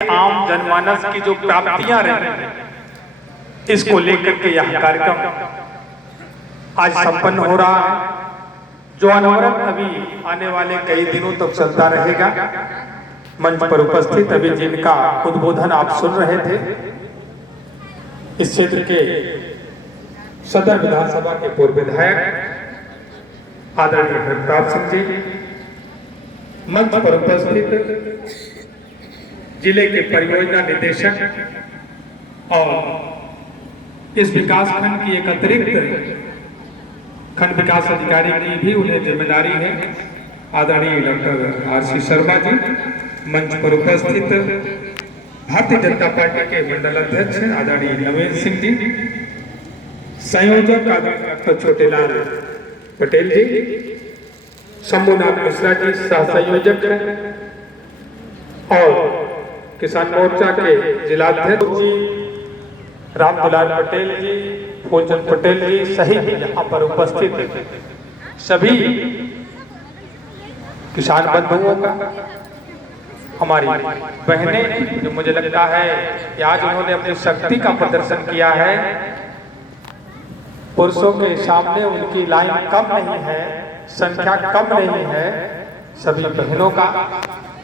आम जनमानस की जो प्राप्तियां रही, इसको लेकर के यह कार्यक्रम आज संपन्न हो रहा है, जो अनवरत अभी आने वाले कई दिनों तक चलता रहेगा। मंच पर उपस्थित अभी जिनका उद्बोधन आप सुन रहे थे, इस क्षेत्र के सदर विधानसभा के पूर्व विधायक आदरणीय प्रताप सिंह जी, मंच पर उपस्थित जिले के परियोजना निदेशक और इस विकास खंड की एक अतिरिक्त खंड विकास अधिकारी की भी उन्हें जिम्मेदारी है, आदरणीय डॉक्टर आर.सी. शर्मा जी, मंच पर उपस्थित भारतीय जनता पार्टी के मंडल अध्यक्ष आदरणीय नवीन सिंह जी, संयोजक आदरणीय डॉक्टर छोटेलाल पटेल जी, शंभुनाथ मिश्रा जी सह संयोजक और किसान मोर्चा के जिलाध्यक्ष जी रामदुलाल पटेल जी, फूलचंद पटेल जी सहित यहाँ पर उपस्थित सभी किसान बंधुओं का, हमारी बहनें, जो मुझे लगता है कि आज उन्होंने अपनी शक्ति का प्रदर्शन किया है, पुरुषों के सामने उनकी लाइन कम नहीं है, संख्या कम नहीं है, सभी बहनों का,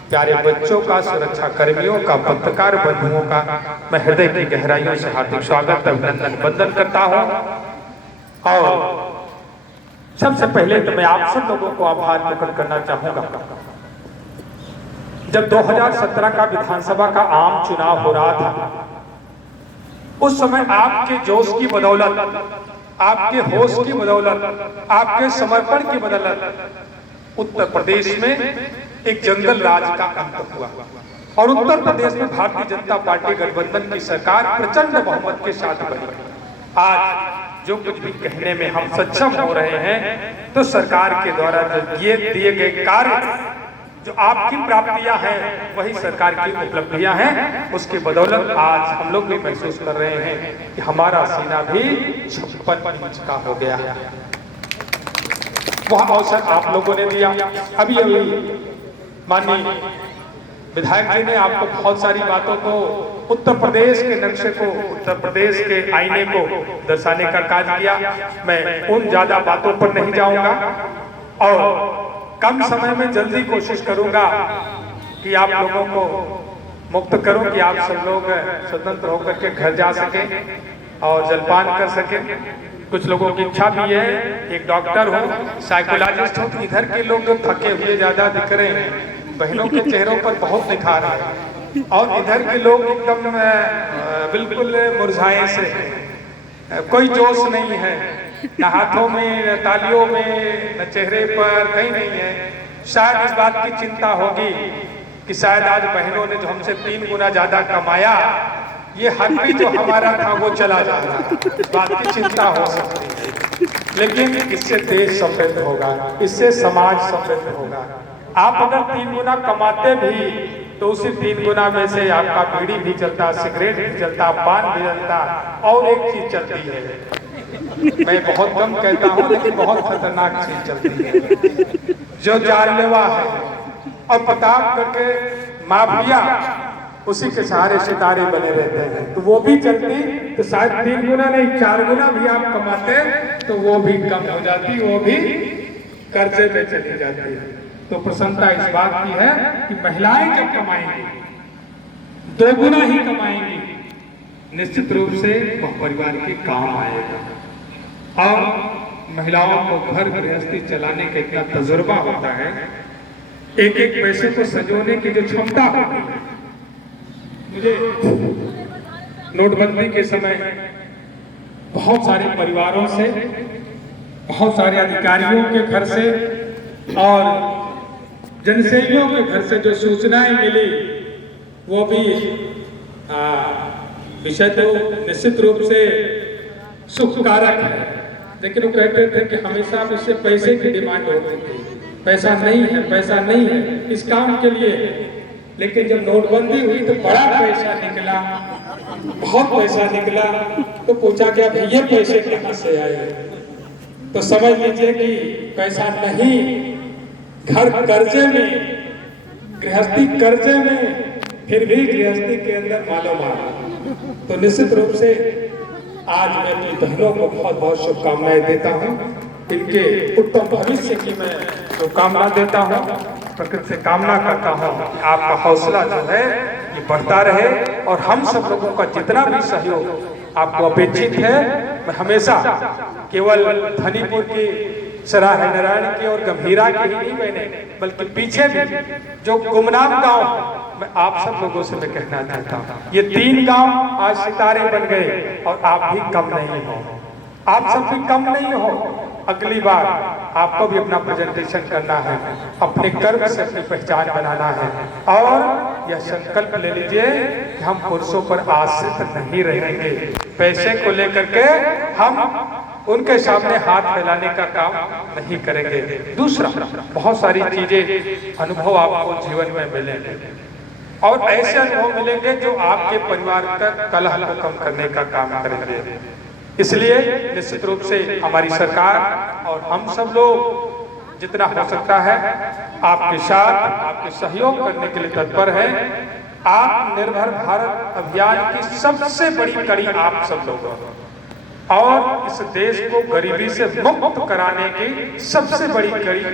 प्यारे बच्चों का, सुरक्षा कर्मियों का, पत्रकार बंधुओं का मैं हृदय की गहराइयों से हार्दिक स्वागत, अभिनंदन, वंदन करता हूं। और सबसे पहले तो मैं आप सब लोगों को आभार प्रकट करना चाहूंगा। जब 2017 का विधानसभा का आम चुनाव हो रहा था, उस समय आपके जोश की बदौलत, आपके होश की बदौलत, आपके समर्पण की बदौलत उत्तर प्रदेश में एक जंगल राज का अंत हुआ और उत्तर प्रदेश में भारतीय जनता पार्टी गठबंधन की सरकार प्रचंड बहुमत के साथ बनी। आज जो कुछ भी कहने में हम सक्षम हो रहे हैं, तो सरकार के द्वारा जो दिए गए कार्य, जो आपकी प्राप्तियां हैं, वही सरकार की उपलब्धियां हैं। उसके बदौलत आज हम लोग भी महसूस कर रहे हैं कि हमारा सीना भी 56 इंच का हो गया है। वह अवसर आप लोगों ने दिया। अभी माननीय विधायक जी ने आपको बहुत सारी बातों को, उत्तर प्रदेश के नक्शे को, उत्तर प्रदेश के आईने को दर्शाने का कार्य किया। मैं उन ज्यादा बातों पर नहीं जाऊंगा और कम समय में जल्दी कोशिश करूंगा कि आप लोगों को मुक्त करूं, कि आप सब लोग स्वतंत्र होकर के घर जा सकें और जलपान कर सकें। कुछ लोगों की इच्छा भी है, एक डॉक्टर हूँ, साइकोलॉजिस्ट हूँ, इधर के लोग जो थके हुए ज्यादा दिख रहे हैं, बहनों के चेहरों पर बहुत निखार है, और इधर के लोग एकदम बिल्कुल मुरझाए से, कोई जोश नहीं है, न हाथों में, न तालियों में, न चेहरे पर, कहीं नहीं है। शायद इस बात की चिंता होगी कि शायद आज बहनों ने जो हमसे 3 गुना ज्यादा कमाया, ये हक भी जो हमारा था वो चला जा रहा, बात की चिंता हो सकती है। लेकिन इससे देश समृद्ध होगा, इससे समाज समृद्ध होगा। आप अगर 3 गुना कमाते भी, तो उसी 3 गुना में से आपका बीड़ी भी चलता, सिगरेट भी चलता, पान भी चलता, और एक चीज चलती है, मैं बहुत कम कहता हूँ लेकिन बहुत खतरनाक चीज चलती है, जो जानलेवा है और प्रतापगढ़ के माफिया, उसी के सहारे सितारे बने रहते हैं। तो वो भी चलती, तो शायद 3 गुना नहीं 4 गुना भी आप कमाते, तो वो भी कम हो जाती, वो भी कर्जे में चली जाती है। तो प्रसन्नता इस बात की है कि महिलाएं जब कमाएंगी, 2 गुना ही कमाएंगी, निश्चित रूप से वह परिवार के काम आएगा। और महिलाओं को घर गृहस्थी चलाने का इतना तजुर्बा होता है, एक एक पैसे को संजोने की जो क्षमता होती है। मुझे नोटबंदी के समय बहुत सारे परिवारों से, बहुत सारे अधिकारियों के घर से और जनसेवियों के घर से जो सूचनाएं मिली, वो भी विषय तो निश्चित रूप से सुखकारक है, लेकिन वो कहते थे कि हमेशा इससे पैसे की डिमांड होती थी, पैसा नहीं है, पैसा नहीं है इस काम के लिए। लेकिन जब नोटबंदी हुई तो बड़ा पैसा निकला, बहुत पैसा निकला, तो पूछा क्या ये पैसे कहाँ से आए? तो समझ लीजिए कि पैसा नहीं, घर कर्जे में, गृहस्थी कर्जे में, फिर भी गृहस्थी के अंदर मालो माल। तो निश्चित रूप से आज मैं अपनी बहनों को बहुत बहुत शुभकामनाएं देता हूँ, इनके उत्तम भविष्य की मैं शुभकामना देता हूँ। प्रकृति से कामना करता हूँ कि आपका हौसला जो है ये बढ़ता रहे और हम सब लोगों का जितना भी सहयोग आपको अपेक्षित है, मैं हमेशा केवल धनीपुर की सराय नारायण की और गंभीरा की ही नहीं बने, बल्कि पीछे भी जो गुमनाम गांव, मैं आप सब लोगों से मैं कहना चाहता हूँ, ये 3 गांव आज सितारे बन गए और आप भी कम नहीं हो, आप सब भी कम नहीं हो। अगली बार आपको भी अपना प्रेजेंटेशन करना है, अपने कर्म से अपनी पहचान बनाना है और यह संकल्प ले लीजिए कि हम पुरुषों पर आश्रित नहीं रहेंगे। पैसे को लेकर के हम उनके सामने हाथ फैलाने का काम नहीं करेंगे। दूसरा, बहुत सारी चीजें अनुभव आपको जीवन में मिलेंगे और ऐसे अनुभव मिलेंगे जो आपके परिवार का कलह को कम करने का काम करेंगे। इसलिए निश्चित रूप से हमारी सरकार और हम सब लोग जितना हो सकता है आपके साथ, आपके सहयोग करने के लिए तत्पर है। आत्मनिर्भर भारत अभियान की सबसे बड़ी कड़ी आप सब लोग और इस देश को गरीबी से मुक्त कराने की सबसे बड़ी कड़ी